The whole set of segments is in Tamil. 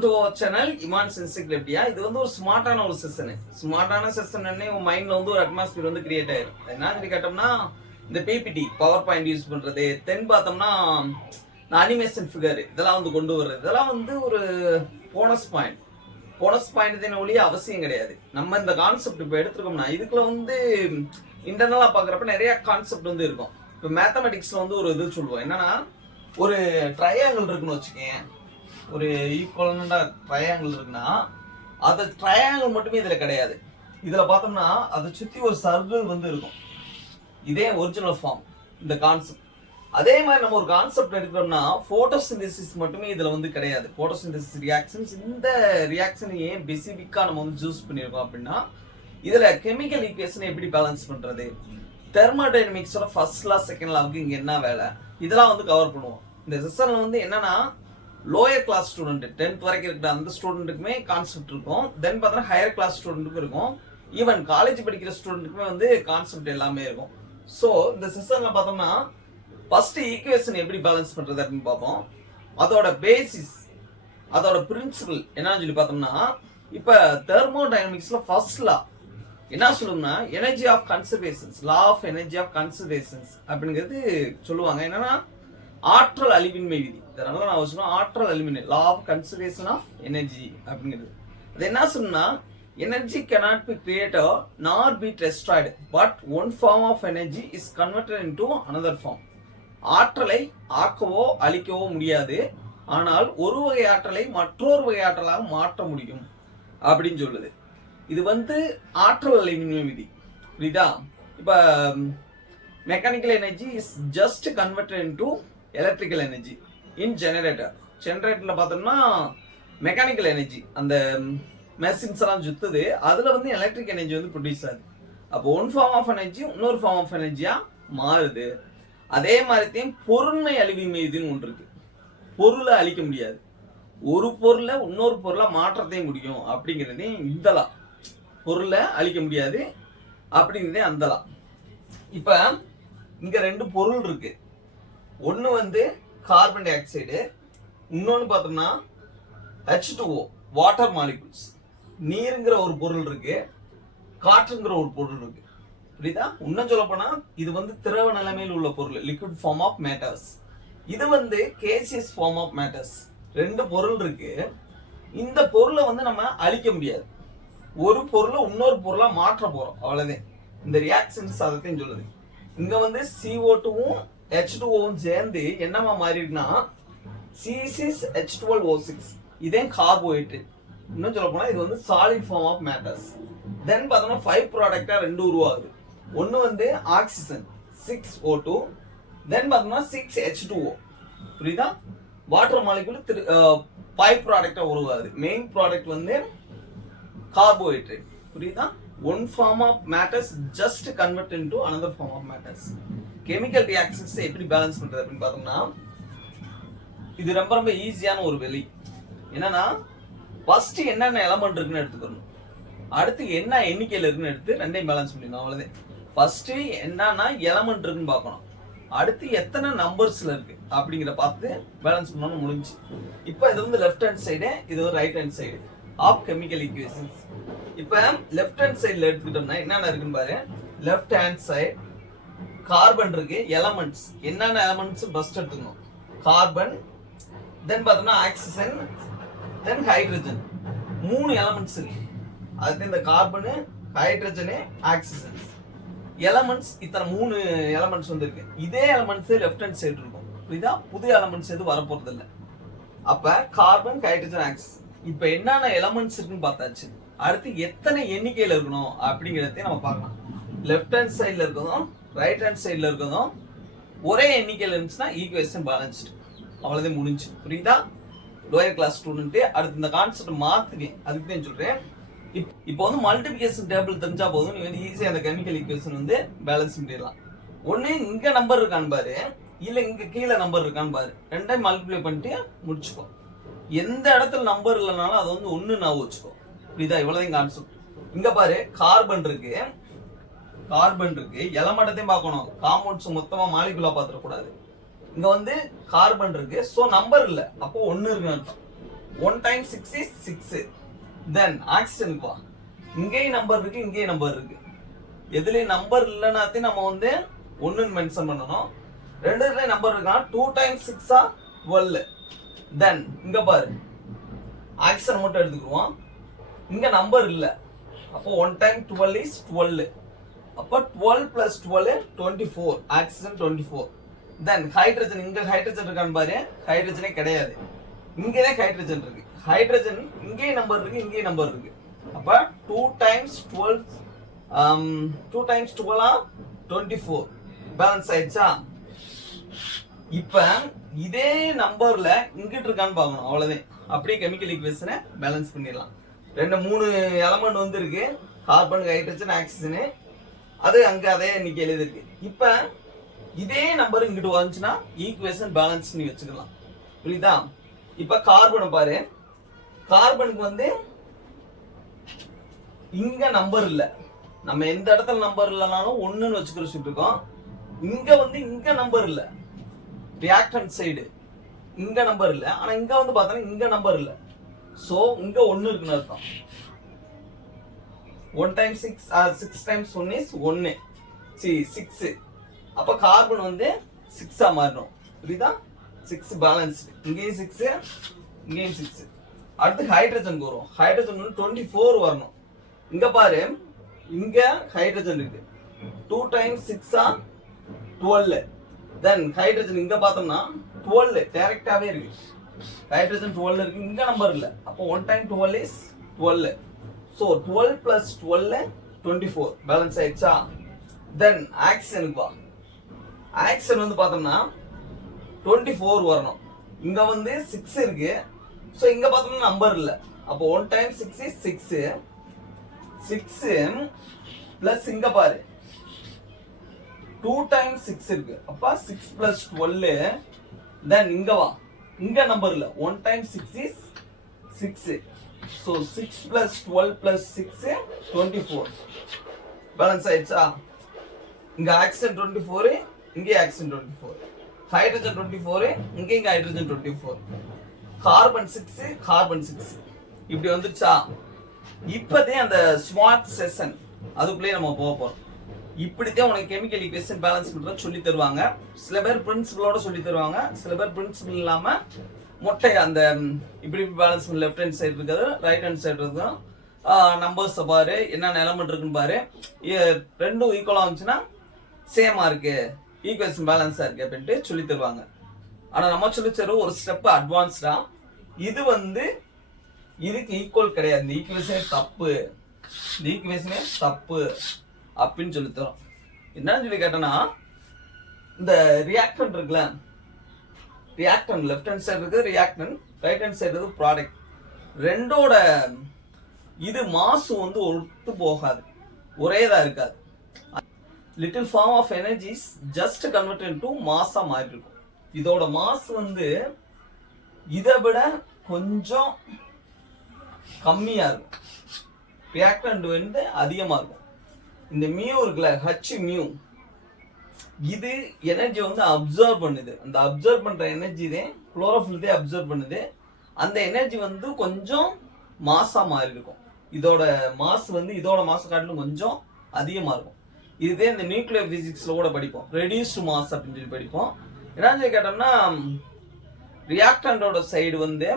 வெல்கம் டு அவர் சேனல் இமான் சென்சிக்லிட்டியா. இது வந்து ஒரு ஸ்மார்ட்டான ஒரு செஷன். ஸ்மார்ட்டான செஷன் உங்க மைண்ட்ல வந்து ஒரு அட்மாஸ்பியர் வந்து கிரியேட் ஆயிரும். என்ன சொல்லி கேட்டோம்னா இந்த பிபிடி பவர் பாயிண்ட் யூஸ் பண்றது, தென் பார்த்தோம்னா அனிமேஷன் ஃபிகர் இதெல்லாம் வந்து கொண்டு வர்றது, இதெல்லாம் வந்து ஒரு போனஸ் பாயிண்ட். போனஸ் பாயிண்ட் தானே ஒழிய அவசியம் கிடையாது. நம்ம இந்த கான்செப்ட் இப்போ எடுத்துருக்கோம்னா இதுக்குள்ள வந்து இன்டர்னலா பாக்குறப்ப நிறைய கான்செப்ட் வந்து இருக்கும். இப்போ மேத்தமெட்டிக்ஸ்ல வந்து ஒரு இது சொல்லுவோம், என்னன்னா ஒரு ட்ரையாங்கிள் இருக்குன்னு வச்சுக்கேன், ஒரு ஈக்குவலண்டா ட்ரையாங்கிள் இருக்குன்னா அந்த ட்ரையாங்கிள் மட்டுமே இதுல கிடையாது. இதுல பார்த்தோம்னா அதை சுத்தி ஒரு சர்க்கிள் வந்து இருக்கும். இதே ஒரிஜினல் ஃபார்ம் இந்த கான்செப்ட். அதே மாதிரி நம்ம ஒரு கான்செப்ட் எடுக்கிறோம்னா போட்டோசிந்தசிஸ் மட்டுமே இதுல வந்து கிடையாது. போட்டோசிந்தசிஸ் ரியாக்ஷன்ஸ், இந்த ரியாக்ஷன் ஏன் ஸ்பெசிபிக்கா நம்ம வந்து சூஸ் பண்ணியிருக்கோம் அப்படின்னா இதுல கெமிக்கல் ஈக்குவேஷன் எப்படி பேலன்ஸ் பண்றது, தெர்மோடைனமிக்ஸோட ஃபர்ஸ்ட் லா செகண்ட் லாவுக்கு இங்க என்ன வேலை, இதெல்லாம் வந்து கவர் பண்ணுவோம். இந்த செஷன்ல வந்து என்னன்னா லோயர் கிளாஸ் ஸ்டூடெண்ட் 10th வரைக்கும் இருக்கிற அந்த ஸ்டூடெண்ட்டுக்குமே கான்செப்ட் இருக்கும். தென் பார்த்தா ஹையர் கிளாஸ் ஸ்டூடெண்ட்டுக்கும் இருக்கும். ஈவன் காலேஜ் படிக்கிற ஸ்டூடெண்ட்டுக்குமே வந்து கான்செப்ட் எல்லாமே இருக்கும். ஸோ இந்த செஷன்ல பார்த்தோம்னா ஃபர்ஸ்ட் ஈக்குவேஷன் எப்படி பேலன்ஸ் பண்றது அப்படின்னு பார்ப்போம். அதோட பேசிஸ், அதோட பிரின்சிபல் என்னன்னு சொல்லி பார்த்தோம்னா, இப்ப தெர்மோடைனமிக்ஸ்ல ஃபர்ஸ்ட் லா என்ன சொல்லுங்கன்னா energy of conservations, law of energy of conservations அப்படிங்கிறது சொல்லுவாங்க. என்னன்னா ஆற்றல் அழிவின்மை விதி. இதனால நான் சொல்லுவேன் ஆற்றல் அழிவின்மை, law of conservation of energy அப்படிங்கிறது. அது என்ன சொன்னா energy cannot be created nor be destroyed but one form of energy is converted into another form. ஆற்றலை ஆக்கவோ அழிக்கவோ முடியாது, ஆனால் ஒரு வகை ஆற்றலை மற்றொரு வகை ஆற்றலாக மாற்ற முடியும் அப்படின்னு சொல்லுது. இது வந்து ஆற்றல் அழிவின்மை விதி, புரியுதா? இப்ப mechanical energy is just converted into electrical energy in generator. ஜெனரேட்டர்ல பார்த்தோம்னா மெக்கானிக்கல் எனர்ஜி, அந்த மெஷின்ஸ் எல்லாம் சுத்துது, அதுல வந்து எலக்ட்ரிக் எனர்ஜி வந்து ப்ரொடியூஸ் ஆகுது. அப்போ ஒன் ஃபார்ம் ஆஃப் எனர்ஜி இன்னொரு ஃபார்ம் ஆஃப் எனர்ஜியா மாறுது. அதே மாதிரித்தையும் பொருண்மை அழிவின்மை இதுன்னு ஒன்று இருக்கு. பொருளை அழிக்க முடியாது, ஒரு பொருளை இன்னொரு பொருளை மாற்றத்தையும் முடியும் அப்படிங்கிறதே இந்தலா. பொருளை அழிக்க முடியாது அப்படிங்கிறதே அந்தலா. இப்ப இங்க ரெண்டு பொருள் இருக்கு. ஒன்னு வந்து கார்பன் டை ஆக்சைடு, இன்னொன்னு பார்த்தோம்னா H2O வாட்டர் மாலிகுல்ஸ். நீருங்கிற ஒரு பொருள் இருக்கு, காற்றுங்கிற ஒரு பொருள் இருக்கு, புரியுதா? இன்னும் சொல்ல போனா இது வந்து திரவ நிலைமையில் உள்ள பொருள், லிக்விட் ஃபார்ம் ஆஃப் மேட்டர்ஸ். இது வந்து கேசியஸ் ஃபார்ம் ஆஃப் மேட்டர்ஸ். ரெண்டு பொருள் இருக்கு. இந்த பொருளை வந்து நம்ம அழிக்க முடியாது, ஒரு பொருளை இன்னொரு பொருளா மாற்ற போறோம், அவ்வளவுதான். இந்த ரியாக்ஷன்ஸ் அதையும் சொல்லுது. இங்க வந்து CO2வும் H2Oவும் சேர்ந்து என்னமா மாறி இருக்குன்னா C6H12O6. இதே கார்போஹைட்ரேட். இன்னும் சொல்ல போனா இது வந்து சாலிட் ஃபார்ம் ஆஃப் மேட்டர்ஸ். தென் பார்த்தோம்னா 5 ப்ராடக்டா ரெண்டு உருவாகுது. ஒன்னு வந்து ஆக்சிஜன் 6O2, தென் பார்த்தோம்னா 6H2O, புரியுதா? வாட்டர் மாலிகுல் 5 ப்ராடக்டா உருவாகுது. மெயின் ப்ராடக்ட் வந்து கார்போஹைட்ரேட், புரியுதா? One form of matters just convert into another form of matters. Chemical reactions எப்படி பேலன்ஸ் பண்றது அப்படின்னு பார்த்தோம்னா இது ரொம்ப ரொம்ப ஈஸியான ஒரு வெளி. என்னன்னா ஃபர்ஸ்ட் என்னென்ன எலமெண்ட் இருக்குன்னு எடுத்துக்கணும், அடுத்து என்ன எண்ணிக்கையில் இருக்குன்னு எடுத்து ரெண்டையும் பேலன்ஸ் பண்ணிடணும், அவ்வளவுதான். ஃபர்ஸ்ட் என்னன்னா எலமெண்ட் இருக்குன்னு பார்க்கணும், அடுத்து எத்தனை நம்பர்ஸ்ல இருக்கு அப்படிங்கிற பார்த்து பேலன்ஸ் பண்ணணும், முடிஞ்சு. இப்போ இது வந்து லெஃப்ட் ஹேண்ட் சைடு, இது வந்து right hand side of chemical equations. இப்போ லெஃப்ட் ஹேண்ட் சைடுல எடுத்துக்கிட்டோம்னா என்னென்ன இருக்குன்னு பாரு. லெஃப்ட் ஹேண்ட் சைடு கார்பன் இருக்கு, எலமெண்ட்ஸ் என்னென்ன எலமெண்ட்ஸ் ஃபர்ஸ்ட் எடுத்துக்கணும். கார்பன், தென் பார்த்தோம்னா ஆக்சிஜன், தென் ஹைட்ரஜன். 3 எலமெண்ட்ஸ் இருக்கு. அதுக்கு இந்த கார்பனு, ஹைட்ரஜனு, ஆக்சிஜன் எலமெண்ட்ஸ். இத்தனை 3 எலமெண்ட்ஸ் வந்து இருக்கு. இதே எலமெண்ட்ஸ் லெஃப்ட் ஹேண்ட் சைடு இருக்கும், புரியுதா? புது எலமெண்ட்ஸ் எதுவும் வரப்போறது இல்லை. அப்ப கார்பன், ஹைட்ரஜன், ஆக்சிஜன். இப்ப என்னென்ன எலமெண்ட்ஸ் இருக்குன்னு பார்த்தாச்சு. அடுத்து எத்தனை எண்ணிக்கையில இருக்கணும் அப்படிங்கிறதையும் நம்ம பார்க்கலாம். லெஃப்ட் ஹேண்ட் சைட்ல இருக்கதும் ரைட் ஹேண்ட் சைட்ல இருக்கதும் ஒரே எண்ணிக்கையில இருந்துச்சுன்னா ஈக்குவேஷன் பேலன்ஸ்டு, அவ்வளவுதான், முடிஞ்சு, புரியுதா? லோயர் கிளாஸ் ஸ்டூடெண்ட் அடுத்து இந்த கான்செப்ட் மாத்துங்க, அதுக்கு தான் சொல்றேன். இப்போ வந்து மல்டிபிகேஷன் டேபிள் தெரிஞ்சா போதும், நீ வந்து ஈஸியா அந்த கெமிக்கல் ஈக்குவேஷன் வந்து பேலன்ஸ் பண்ணிடலாம். ஒண்ணு இங்க நம்பர் இருக்கான்னு பாரு, இல்ல இங்க கீழே நம்பர் இருக்கான்னு பாரு, ரெண்டையும் மல்டிப்ளை பண்ணிட்டு முடிச்சுக்கோ. எந்த இடத்துல நம்பர் இல்லைனாலும் அதை வந்து ஒண்ணு நான் வச்சுக்கோ, புரியுதா? இவ்வளவுதான் கான்செப்ட். இங்க பாரு கார்பன் இருக்கு, கார்பன் இருக்கு, எலமெண்ட்டையும் பார்க்கணும், காம்பவுண்ட்ஸ் மொத்தமா மாலிகுலா பாத்துற கூடாது. இங்க வந்து கார்பன் இருக்கு, சோ நம்பர் இல்ல, அப்போ 1 இருக்கு அர்த்தம். 1 times 6 is 6. Then ஆக்சிஜனுக்கு வா, இங்கேயும் நம்பர் இருக்கு இங்கேயும் நம்பர் இருக்கு. எதுலயும் நம்பர் இல்லைனாத்தையும் நம்ம வந்து 1 மென்ஷன் பண்ணணும். ரெண்டுல நம்பர் இருக்கா 2 times 6 ஆ 12. தென் இங்க பாரு ஆக்சிஜன் மட்டும் எடுத்துக்குவோம், இங்க நம்பர் இல்ல, அப்போ 1 times 12 is 12. அப்போ 12 plus 12 24, ஆக்சிஜன் 24. தென் ஹைட்ரஜன், இங்க ஹைட்ரஜன் இருக்கான்னு பாரு, ஹைட்ரஜனே கிடையாது, இங்கதான் ஹைட்ரஜன் இருக்கு. ஹைட்ரஜன் இங்கேயும் நம்பர் இருக்கு இங்கேயும் நம்பர் இருக்கு. அப்ப 2 times 12 2 times 12 24 பேலன்ஸ் ஆயிடுச்சா? இப்ப இதே நம்பர்ல இங்கிட்டு இருக்கான்னு பார்க்கணும், அவ்வளவுதான். அப்படியே கெமிக்கல் ஈக்குவேஷனை பேலன்ஸ் பண்ணிடலாம். 3 எலமெண்ட் வந்து இருக்கு, கார்பன், ஹைட்ரஜன், ஆக்சிஜன். அது அங்க அதே இன்னைக்கு எழுதிருக்கு. இப்ப இதே நம்பர் இங்கிட்டு வந்துச்சுன்னா ஈக்குவேஷன் பேலன்ஸ் பண்ணி வச்சுக்கலாம். புரியுதா? இப்ப கார்பனை பாரு, கார்பனுக்கு வந்து இங்க நம்பர் இல்ல, நம்ம எந்த இடத்துல நம்பர் இல்லனாலும் 1ன்னு வச்சுக்கிட்டு இருக்கோம். இங்க வந்து இங்க நம்பர் இல்ல, ரியாக்டன்ட் சைடு இங்க நம்பர் இல்ல, ஆனா இங்க வந்து பார்த்தா இங்க நம்பர் இல்ல. சோ இங்க 1 இருக்குன்னு அர்த்தம். 1 times 6 6 times 1 is 1. see 6. அப்ப கார்பன் வந்து 6 ஆ மாறணும். புரியுதா? 6 பேலன்ஸ், இங்கேயும் 6 இங்கேயும் 6. அடுத்து ஹைட்ரஜன் வரும், ஹைட்ரஜன் வந்து 24 வரணும். இங்க பாரு, இங்க ஹைட்ரஜன் இருக்கு, 2 times 6 ஆ 12. தென் ஹைட்ரஜன் இங்க பார்த்தோம்னா 12 டைரக்டாவே இருக்கு, ஹைட்ரஜன் 12 இருக்கு, இங்க நம்பர் இல்ல. அப்போ 1 times 12 is 12. so 12 plus 12 24 balance ஆயிடுச்சா? தென் ஆக்சிஜனுக்கு வா, ஆக்சிஜன் வந்து பார்த்தோம்னா 24 வரணும், இங்க வந்து 6 இருக்கு. சோ இங்க பார்த்தோம்னா நம்பர் இல்ல, அப்போ 1 times 6 is 6. 6 பிளஸ் இங்க பாரு 2 times 6 இருக்கு, அப்ப 6 plus 12. தென் இங்க வா, இங்க நம்பர் இல்ல, 1 times 6 is 6. so 6 plus 12 plus 6 24 balance ஆயிடுச்சா? இங்க ஆக்சிஜன் 24, இங்க ஆக்சிஜன் 24, ஹைட்ரஜன் 24, இங்க ஹைட்ரஜன் 24, கார்பன் 6 கார்பன் 6. இப்படி வந்துருச்சா? இப்பதே அந்த ஸ்மார்ட் செஷன் அதுக்குள்ளே நம்ம போக போறோம். இப்படித்தான் உனக்கு கெமிக்கல் ஈக்குவேஷன் பேலன்ஸ் பண்றது சொல்லி தருவாங்க. சில பேர் பிரின்சிபலோட சொல்லி தருவாங்க, சில பேர் பிரின்சிபல் இல்லாம மொட்டை அந்த இப்படி பேலன்ஸ் பண்ண லெஃப்ட் ஹேண்ட் சைடு இருக்குது, ரைட் ஹேண்ட் சைடு இருக்கும், நம்பர்ஸ் பாரு, என்னென்ன எலமெண்ட் இருக்குன்னு பாரு, ரெண்டும் ஈக்குவலா வந்துச்சுன்னா சேமா இருக்கு, ஈக்குவேஷன் பேலன்ஸா இருக்கு அப்படின்ட்டு சொல்லி தருவாங்க. ஆனா நம்ம சொல்லி தருவோம் ஒரு ஸ்டெப் அட்வான்ஸ்டா. இது வந்து இதுக்கு ஈக்குவல் கிடையாது, இந்த ஈக்குவேஷனே தப்பு, இந்த ஈக்குவேஷனே தப்பு அப்படின்னு சொல்லி தரோம். என்னன்னு சொல்லி கேட்டோம்னா, இந்த ரியாக்டன்ட் இருக்குல்ல, ரியாக்டன்ட் லெஃப்ட் ஹேண்ட் சைடு இருக்கு ரியாக்டன்ட், ரைட் ஹேண்ட் சைடு இருக்கு ப்ராடக்ட். ரெண்டோட இது மாசு வந்து ஒத்து போகாது, ஒரேதான் இருக்காது. Little form of energy just convert to மாஸா மாறி இருக்கும். இதோட மாஸ் வந்து இதை விட கொஞ்சம் கம்மியா இருக்கும், ரியாக்டன்ட் வந்து அதிகமா இருக்கும். இந்த மியூ இருக்குல்ல, ஹச் மியூ, இது எனர்ஜி வந்து அப்சர்வ் பண்ணுது. அந்த அப்சர்வ் பண்ற எனர்ஜி தான் குளோரோஃபில் தான் அப்சர்வ் பண்ணுது. அந்த எனர்ஜி வந்து கொஞ்சம் மாசா மாறி இருக்கும். இதோட மாஸ் வந்து இதோட மாச காட்டிலும் கொஞ்சம் அதிகமா இருக்கும். இதுதே இந்த நியூக்ளியர் பிசிக்ஸ்ல கூட படிப்போம், ரெடியூஸ்டு மாஸ் அப்படின்னு சொல்லி படிப்போம். என்னன்னு கேட்டோம்னா, ரியாக்டண்டோட சைடு வந்து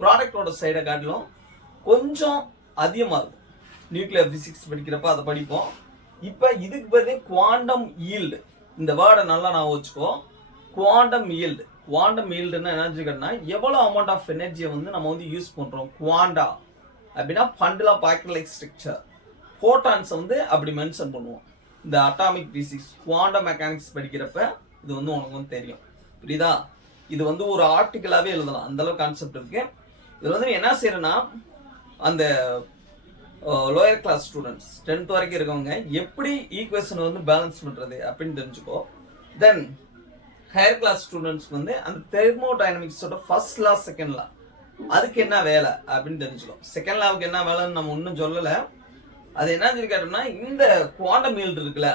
ப்ராடக்டோட சைடை காட்டிலும் கொஞ்சம் அதிகமா இருக்கும். நியூக்ளியர் பிசிக்ஸ் படிக்கிறப்ப அதை படிப்போம். இப்ப இதுக்கு பேரு குவாண்டம் ஈல்டு. இந்த வேர்டை நல்லா நான் வச்சுக்கோ, குவாண்டம் ஈல்டு. குவாண்டம் ஈல்டுன்னா என்ன கேட்டா, எவ்வளவு அமௌண்ட் ஆஃப் எனர்ஜியை வந்து நம்ம வந்து யூஸ் பண்றோம். குவாண்டா அப்படின்னா bundle of packet like structure. Photons வந்து அப்படி மென்ஷன் பண்ணுவோம். இந்த அட்டாமிக் பிசிக்ஸ் குவாண்டம் மெக்கானிக்ஸ் படிக்கிறப்ப இது வந்து உனக்கு வந்து தெரியும். புரியுதா? இது வந்து ஒரு ஆர்டிக்கலாவே எழுதலாம், அந்த அளவுக்கு கான்செப்ட் இருக்கு. இது வந்து என்ன செய்யறேன்னா, அந்த லோயர் கிளாஸ் ஸ்டூடெண்ட்ஸ் 10th வரைக்கும் இருக்கவங்க எப்படி ஈக்குவேஷன் வந்து பேலன்ஸ் பண்றது அப்படின்னு தெரிஞ்சுக்கோ. தென் ஹையர் கிளாஸ் ஸ்டூடெண்ட்ஸ் வந்து அந்த தெர்மோடைனமிக்ஸோட ஃபர்ஸ்ட் லா செகண்ட் லா அதுக்கு என்ன வேலை அப்படின்னு தெரிஞ்சுக்கோ. செகண்ட் லாவுக்கு என்ன வேலைன்னு நம்ம ஒன்றும் சொல்லல. அது என்ன சொல்லி கேட்டோம்னா, இந்த குவாண்டம் ஃபீல்டு இருக்குல்ல,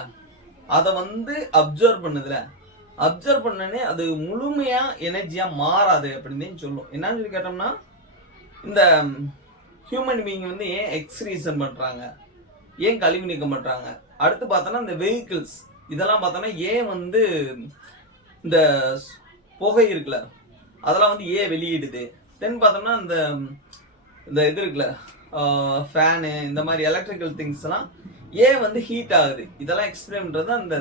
அதை வந்து அப்சர்வ் பண்ணுதுல, அப்சர்வ் பண்ணனே அது முழுமையா எனர்ஜியா மாறாது அப்படின்னு சொல்லும். என்னன்னு சொல்லி கேட்டோம்னா, இந்த ஹியூமன் பீயிங் வந்து ஏன் எக்ஸ்கிரீஷன் பண்றாங்க, ஏன் கழிவு நீக்கம் பண்றாங்க, அடுத்து பார்த்தோன்னா இந்த வெஹிக்கிள்ஸ் இதெல்லாம் பார்த்தோன்னா ஏன் வந்து இந்த புகை இருக்குல்ல அதெல்லாம் வந்து ஏன் வெளியிடுது, தென் பார்த்தோம்னா இந்த இந்த இது இருக்குல்ல ஃபேனு இந்த மாதிரி எலக்ட்ரிக்கல் திங்ஸ் எல்லாம் ஏன் வந்து ஹீட் ஆகுது, இதெல்லாம் எக்ஸ்பிளைன் பண்றது அந்த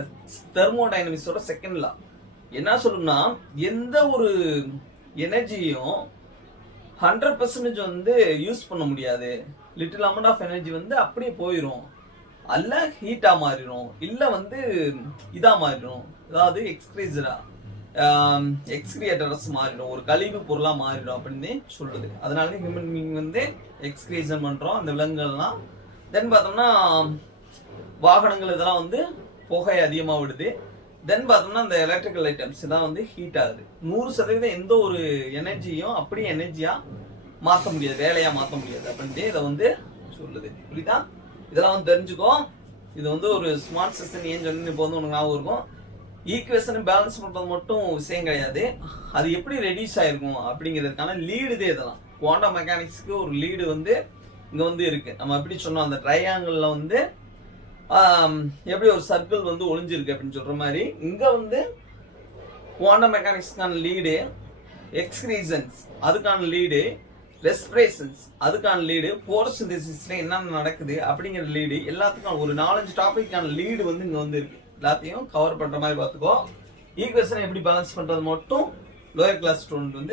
தெர்மோடைனமிக்ஸோட செகண்ட் லா. என்ன சொல்லும்னா எந்த ஒரு எனர்ஜியும் 100% வந்து யூஸ் பண்ண முடியாது. லிட்டில் அமௌண்ட் ஆஃப் எனர்ஜி வந்து அப்படியே போயிடும், அல்ல ஹீட்டா மாறிடும், இல்ல வந்து இதா மாறிடும், அதாவது எக்ஸ்கிரியேட்டர்ஸ் மாறிடும், ஒரு கழிவு பொருளா மாறிடும் அப்படின்னு சொல்லுது. அதனால ஹியூமன் பீயிங் வந்து எக்ஸ்கிரீஷன் பண்றோம் அந்த விலங்குகள்லாம். தென் பார்த்தோம்னா வாகனங்கள் இதெல்லாம் வந்து புகை அதிகமா விடுது. தென் பார்த்தோம்னா இந்த எலக்ட்ரிக்கல் ஐட்டம்ஸ் இதான் வந்து ஹீட் ஆகுது. 100% எந்த ஒரு எனர்ஜியும் அப்படியே எனர்ஜியா மாற்ற முடியாது, வேலையா மாற்ற முடியாது அப்படின்ட்டு இதை வந்து சொல்லுது. புரியுதா? இதெல்லாம் வந்து தெரிஞ்சுக்கோ. இது வந்து ஒரு ஸ்மார்ட் சிஸ்டம் ஏன் சொன்னு இப்போ வந்து உனக்கு ஞாபகம் இருக்கும். ஈக்குவேஷன் பேலன்ஸ் பண்றது மட்டும் விஷயம் கிடையாது, அது எப்படி ரெடியூஸ் ஆயிருக்கும் அப்படிங்கிறதுக்கான லீடு இதே. இதெல்லாம் குவாண்டம் மெக்கானிக்ஸ்க்கு ஒரு லீடு வந்து இங்க வந்து இருக்கு. நம்ம எப்படி சொன்னோம், அந்த ட்ரையாங்கிள்ல வந்து எப்படி ஒரு சர்க்கிள் வந்து ஒளிஞ்சிருக்கு அப்படின்னு சொல்ற மாதிரி இங்க வந்து குவாண்டம் மெக்கானிக்ஸ்க்கான லீடு, எக்ஸ்கிரீஷன்ஸ் அதுக்கான லீடு, ரெஸ்பிரேஷன்ஸ் அதுக்கான லீடு, போட்டோசிந்தசிஸ்ல என்னென்ன நடக்குது அப்படிங்கிற லீடு, எல்லாத்துக்கும் ஒரு 4-5 டாபிக்கான லீடு வந்து இங்க வந்து இருக்கு. எல்லாத்தையும் கவர் பண்ற மாதிரி பார்த்துக்கோ. ஈக்குவேஷனை எப்படி பேலன்ஸ் பண்றது மட்டும் லோயர் கிளாஸ் ஸ்டூடெண்ட் வந்து